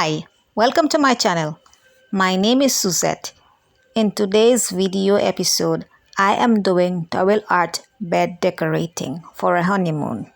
Hi, welcome to my channel. My name is Suzette. In today's video episode, I am doing towel art bed decorating for a honeymoon.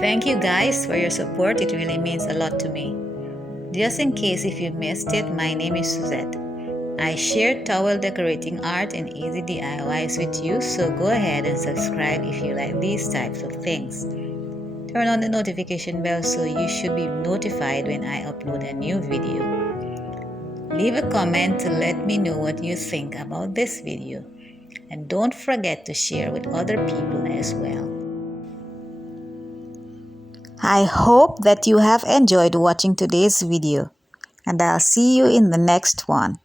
Thank you guys for your support. It really means a lot to me. Just in case if you missed it, my name is Suzette. I share towel decorating art and easy DIYs with you, so go ahead and subscribe if you like these types of things. Turn on the notification bell so you should be notified when I upload a new video. Leave a comment to let me know what you think about this video. And don't forget to share with other people as well. I hope that you have enjoyed watching today's video, and I'll see you in the next one.